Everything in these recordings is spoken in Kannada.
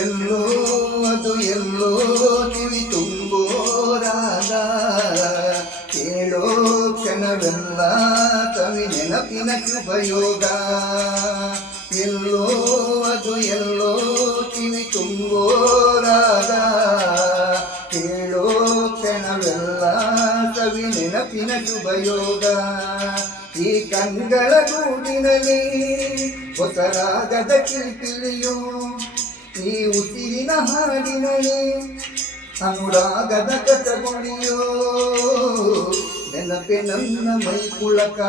ಎಲ್ಲೋ ಅದು ಎಲ್ಲೋ ಕಿವಿ ತುಂಬೋ ರಾಗ ಕೇಳೋ ಕ್ಷಣವೆಲ್ಲ ಕವಿ ನೆನಪಿನ ಶುಭಯೋಗ. ಎಲ್ಲೋ ಅದು ಎಲ್ಲೋ ಕಿವಿ ತುಂಬೋ ರಾಗ ಕೇಳೋ ಕ್ಷಣವೆಲ್ಲ ಕವಿ ನೆನಪಿನ ಶುಭಯೋಗ. ಈ ಕಂಗಳ ಗೂಡಿನಲ್ಲಿ ಹೊಸ ರಾಗದ ಕಿಲಿಕಿಲಿಯೋ, ಈ ಉಸಿರಿನ ಹಾಡಿನಲ್ಲಿ ಅನುರಾಗದ ಕಥಗುಳಿಯೋ. ನೆನಪೆ ನನ್ನ ಮೈ ಪುಳಕ,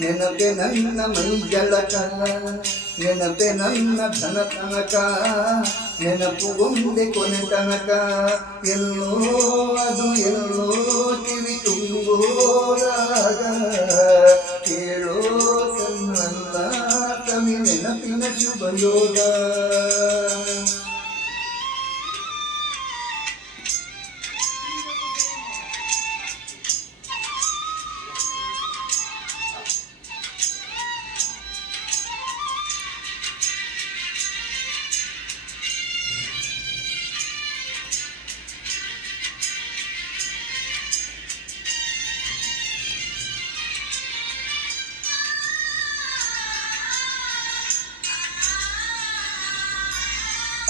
ನೆನಪೆ ನನ್ನ ಮೈ ಜಲಕ, ನೆನಪೆ ನನ್ನ ಧನ ತನಕ, ನೆನಪು ಒಂದೇ ಕೊನೆ ತನಕ. ಎಲ್ಲೋ ಅದು ಎಲ್ಲೋ ಕಿವಿ ತುಂಬೋ ರಾಗ ಕೇಳೋ ಕಣ್ಣಲ್ಲ ಕವಿ ನೆನಪಿನ ಶುಭಯೋಗ.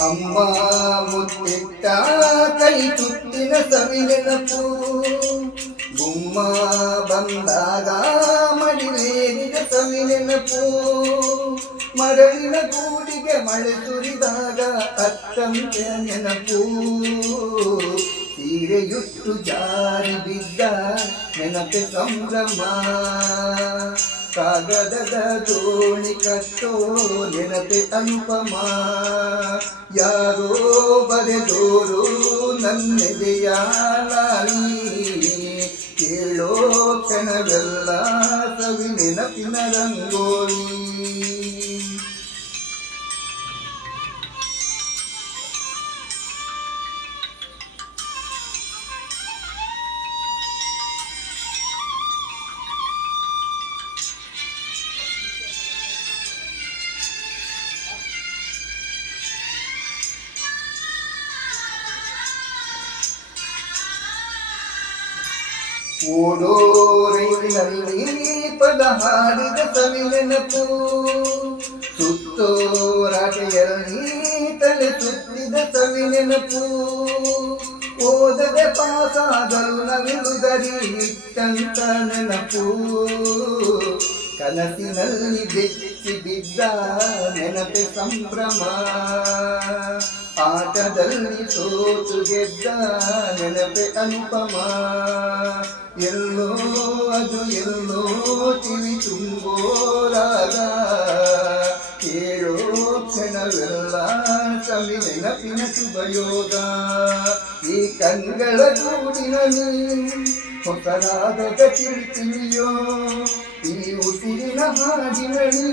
ಅಮ್ಮ ಮುತ್ತಿಟ್ಟ ಕೈ ತುತ್ತಿನ ಸವಿನೆನಪು, ಗುಮ್ಮ ಬಂದಾಗ ಮಡಿಲೇರಿದ ಸವಿನೆನಪು, ಮರಳಿನ ಗೂಡಿಗೆ ಮಳೆ ಸುರಿದಾಗ ಅತ್ತಂತೆ ನೆನಪು, ಸೀರೆಯುಟ್ಟು ಜಾರಿ ಬಿದ್ದ ನೆನಪೆ ಸಂಭ್ರಮ, ಕಾಗದದ ದೋಣಿ ಕಟ್ಟೋ ನೆನಪೆ ಅನುಪಮ. ಯಾರೋ ಬರೆದೋರು ನನ್ನೆದೆಯ ಲಾಲಿ ಕೇಳೋ ಕ್ಷಣವೆಲ್ಲ ಸವಿ ನೆನಪಿನ ರಂಗೋಲಿ. ಓಡೋ ರೈಲಿನಲ್ಲಿ ಪದ ಹಾಡಿದ ಸವಿ ನೆನಪು, ಸುತ್ತೋ ರಾಟೆಯಲ್ಲಿ ತಲೆ ಸುತ್ತಿದ ಸವಿ ನೆನಪು, ಓದದೆ ಪಾಸಾಗಲು ನವಿಲುಗರಿ ಇಟ್ಟಂತ ನೆನಪು, ಕನಸಿನಲ್ಲಿ ಬೆಚ್ಚಿ ಬಿದ್ದ ನೆನಪೆ ಸಂಭ್ರಮ, ಆಟದಲ್ಲಿ ಸೋತು ಗೆದ್ದ ನೆನಪೆ ಅನುಪಮ. ಎಲ್ಲೋ ಅದು ಎಲ್ಲೋ ಕಿವಿ ತುಂಬೋ ರಾಗ ಕೇಳೋ ಕ್ಷಣವೆಲ್ಲ ಸವಿ ನೆನಪಿನ ಶುಭಯೋಗ. ಈ ಕಂಗಳ ಗೂಡಿನಲ್ಲಿ ಹೊಸ ರಾಗದ ಕಿರಿಕಿರಿಯೋ, ಈ ಉಸಿರಿನ ಹಾಡಿನಲ್ಲಿ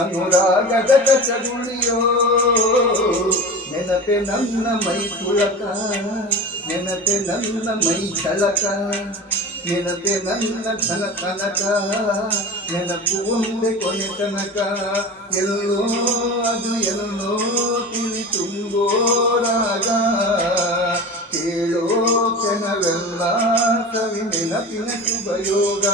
ಅನುರಾಗದ ಕಚಗುಳಿಯೋ. ನೆನಪೆ ನನ್ನ ಮೈ ಪುಳಕ, ನೆನಪೆ ನನ್ನ ಮೈ ಛಳಕ, ನೆನಪೆ ನನ್ನ ಧನ ತನಕ, ನೆನಪು ಒಂದೇ ಕೊನೆ ತನಕ. ಎಲ್ಲೋ ಅದು ಎಲ್ಲೋ ಕಿವಿ ತುಂಬೋ ರಾಗ ಕೇಳೋ ಕ್ಷಣವೆಲ್ಲ ಸವಿ ನೆನಪಿನ ಶುಭಯೋಗ.